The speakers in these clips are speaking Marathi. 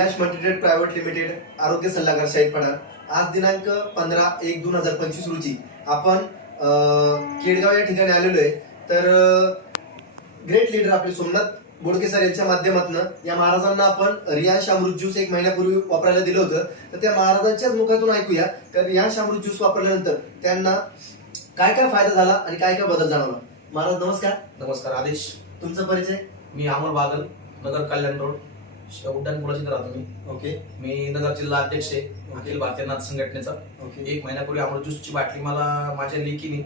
रियाश मल्टीट्रेड प्रायव्हेट लिमिटेड आरोग्य सल्लागार शाहीद पठाण. आज दिनांक पंधरा एक दोन हजार पंचवीस रोजी आपण केडगाव या ठिकाणी आलेलो आहे तर ग्रेट लीडर आपले सोमनाथ बोडके सर यांच्या माध्यमातून या महाराजांना आपण रियाश अमृत ज्यूस एक महिन्यापूर्वी वापरायला दिलं होतं. तर त्या महाराजांच्याच मुखातून ऐकूया. तर रियाश अमृत ज्यूस वापरल्यानंतर त्यांना काय काय फायदा झाला आणि काय काय बदल जाणवला? महाराज नमस्कार. नमस्कार आदेश. तुमचा परिचय? मी अमोल बागल नगर कल्याण रोड. श- उड्डाणपुराची राहतो मी. ओके. मी नगर जिल्हा अध्यक्ष आहे अखिल भारतीय नाथ संघटनेचा. ओके. एक महिन्यापूर्वी अमृत ज्यूसची बाटली मला माझ्या लेकीने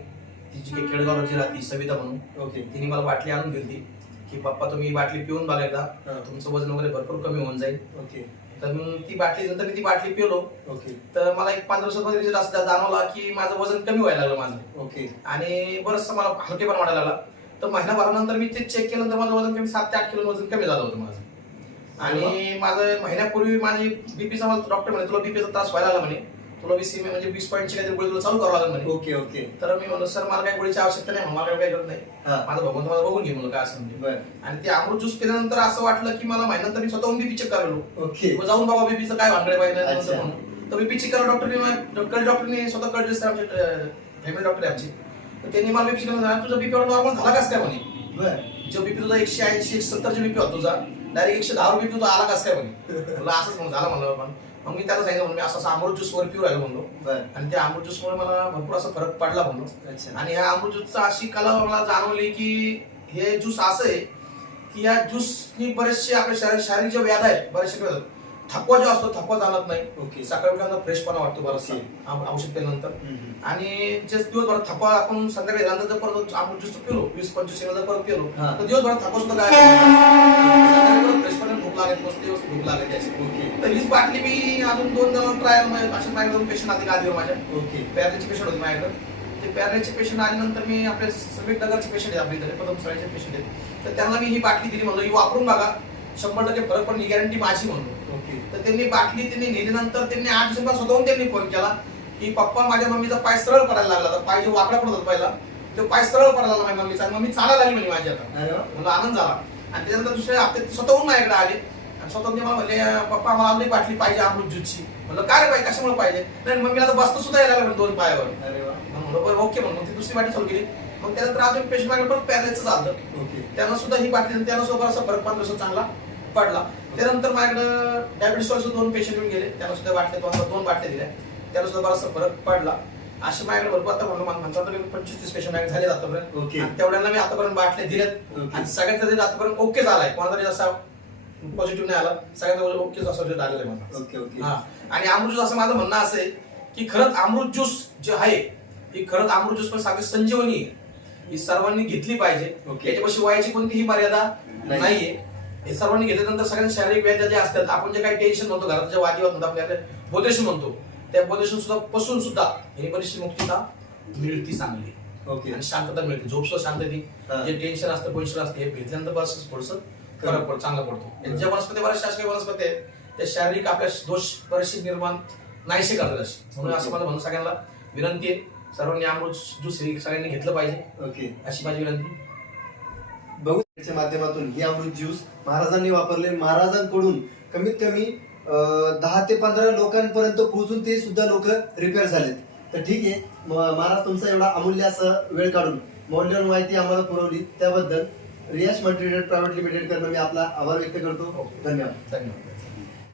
ती जी काही जी राहते सविता म्हणून ओके. तिने मला बाटली आणून दिली की पप्पा तुम्ही बाटली पिऊन बघा एकदा. तुमचं वजन वगैरे भरपूर कमी होऊन जाईल. ओके. तर मग ती बाटली नंतर मी ती बाटली पिलो. ओके. तर मला एक पंधरा दिवसामध्ये रिझल्ट असं जाणवला की माझं वजन कमी व्हायला लागलं माझं. ओके. आणि बरंचसं मला हलकेपण वाटायला लागला. तर महिनाभरानंतर मी ते चेक केलं तर माझं वजन कमी सात ते आठ किलो वजन कमी झालं होतं माझं. आणि माझं महिन्यापूर्वी माझी बीपीचा मला डॉक्टर म्हणे तुला बीपीचा त्रास व्हायला लागला म्हणे. तुला वीस एम म्हणजे वीस पॉईंटची काहीतरी गोळी तुला चालू करावं लागेल म्हणे. Okay okay. तर मी म्हणलो सर मला काही गोळीची आवश्यकता नाही मला काही गरज नाही. माझं भगवंत मला बघून घे म्हणलं काय असं म्हणजे आणि ते अमृत ज्यूस पिल्यानंतर असं वाटलं की मला महिन्यानंतर मी स्वतःहून बीपी चेक करायलो ओके. जाऊन बाबा बीपीचं काय भानगडे पाहिजे तर बीपी चेक करा डॉक्टरने डॉक्टर डॉक्टरने स्वतः कळले आमचे फॅमिली डॉक्टर आमची. तर त्यांनी मला बीपी तुझा बीपी नॉर्मल झाला कसं काय म्हणे जो बीपी तुझा एकशे ऐंशी सत्तरचा बीपी होता तुझा डायरेक्ट एकशे दहा रुपये तुझा आला कसं काय म्हणे? तुला असंच म्हणून झालं म्हणलं पण मग मी त्याला सांगितलं म्हणून मी असं अमृत ज्यूस वर पिऊ राहिलो म्हणलो. आणि त्या अमृत ज्यूस मुळे मला भरपूर असा फरक पडला म्हणलो. आणि ह्या अमृत ज्यूसचा अशी कला मला जाणवली की हे ज्यूस असं आहे की या ज्यूसनी बरेचसे आपल्या शारीरिक शारीरिक जे व्याध आहेत बरेचसे. थकवा जो असतो थकवा जाणत नाही. ओके. सकाळी उठल्यानंतर फ्रेशपणा वाटतो बराचसा. औषध केल्यानंतर. आणि जे दिवसभर थकवा आपण संध्याकाळी गेल्यानंतर जर परत आपण ज्यूस पिलो वीस पंचवीस जर परत पिलो. तर दिवसभरात थकवा सुद्धा काय फ्रेशपणे भूक लागत मस्त दिवस भूक लागत ओके. तर हीच बाटली मी अजून दोन जण ट्रायल असे माझ्या दोन पेशंट आधी आधीवर माझ्या. ओके. पॅरलेचे पेशंट होते माझ्याकडे. ते पॅरलेचे पेशंट आल्यानंतर मी आपले समीर नगरचे पेशंट आहेत आपल्या पदम सरायचे पेशंट आहेत. तर त्यांना मी ही बाटली दिली म्हणलं ही वापरून बघा. शंभर टक्के फरक पण ही गॅरंटी माझी म्हणलो ओके तर त्यांनी बाटली त्यांनी नेल्यानंतर त्यांनी आठ दिवसांना स्वतःहून त्यांनी फोन केला की पप्पा माझ्या मम्मीचा पाय सरळ पडायला लागला तर पाय जो वाकडा पडत होता पहिला तो पाय सरळ पडायला लागला माझ्या मम्मीचा. मम्मी चालायला लागली म्हणे माझी आता. मला आनंद झाला. आणि त्याच्यानंतर दुसऱ्या हप्त्यात ते स्वतःहून माझ्याकडे आले. आणि स्वतःहून ते मला म्हणले पप्पा मला आपली बाटली पाहिजे अमृत ज्यूसची म्हणलं काय रे बाई कशामुळे पाहिजे? नाही मम्मीला तर बसता सुद्धा यायला लागलं दोन पायावर. मग म्हणलं बरं ओके. म्हणून मग ती दुसरी बाटली चालू केली. मग त्यानंतर अजून पेशंट माझ्याकडे परत पॅरेचं झालं त्यांना सुद्धा ही बाटली त्यांना सुद्धा असा फरक पंधरा दिवसात चांगला. पडला. त्यानंतर माझ्याकडे डायबिटीस दोन पेशंट येऊन गेले. त्यांना सुद्धा बाटल्या दोन दोन बाटल्या दिल्या. त्यांना सुद्धा बराचसा फरक पडला. असे माझ्याकडे भरपूर आता म्हणलं म्हणतात तर पंचवीस तीस पेशंट माझ्याकडे झाले आतापर्यंत. तेवढ्यांना मी आतापर्यंत बाटल्या दिल्यात. ओके. आणि सगळ्यांचा रिझल्ट आतापर्यंत ओके झालाय कोणाचा रिझल्ट असा पॉझिटिव्ह नाही आला. सगळ्यांचा ओके असा रिझल्ट आलेला आहे ओके हा. आणि अमृत असं माझं म्हणणं असं आहे की खरंच अमृत ज्यूस जे आहे ही खरंच अमृत ज्यूस पण सांगते संजीवनी आहे. ही सर्वांनी घेतली पाहिजे. याच्यापाशी वयाची कोणतीही मर्यादा नाही. नाहीये. हे सर्वांनी घेतल्यानंतर सगळ्यांना शारीरिक व्याध्या जे असतात आपण जे काही टेन्शन म्हणतो घरात जे वादविवाद म्हणतो आपल्याकडे बोधेशन म्हणतो त्या बोधेशन सुद्धा पासून सुद्धा ही बरीचशी मुक्तता मिळती चांगली. ओके. आणि शांतता मिळते झोप सुद्धा शांतती. जे टेन्शन असतं टेन्शन असतं हे घेतल्यानंतर बरंच थोडस फरक पडतो चांगला पडतो. ज्या वनस्पती बऱ्याचशा अशा काही वनस्पती आहेत त्या शारीरिक आपल्या दोष बरेचसे निर्माण नाहीसे करतात असे. म्हणून असं मला म्हणून सगळ्यांना विनंती आहे सर्वांनी अमृत ज्यूस सगळ्यांनी घेतलं पाहिजे. ओके. अशी माझी विनंती. च्या माध्यमातून ही अमृत ज्यूस महाराजांनी वापरले. महाराजांकडून कमीत कमी दहा ते पंधरा लोकांपर्यंत पोहोचून ते सुद्धा लोक रिपेअर झालेत. तर ठीक आहे. महाराज तुमचा एवढा अमूल्य असा वेळ काढून मौल्यवान माहिती आम्हाला पुरवली. त्याबद्दल रियाज मल्टीट्रेड प्रायव्हेट लिमिटेड करणं मी आपला आभार व्यक्त करतो. धन्यवाद. धन्यवाद.